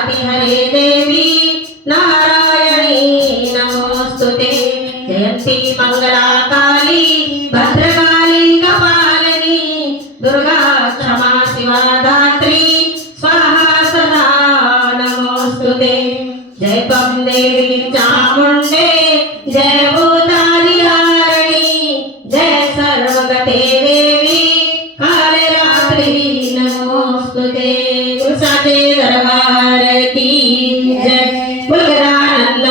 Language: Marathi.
हरे देवी नारायणी नमोस्तुते। जयंती मंगला काली भद्रकाली कपालिनी दुर्गा क्षमा शिवा धात्री स्वाहा सदा नमोस्तुते। जय पम देवी चामुंडे जय भूतानि हारिणी जय सर्वगते देवी कालरात्रि नमोस्तुते। तुळसाचे दरबार की जय। मुलगरानंद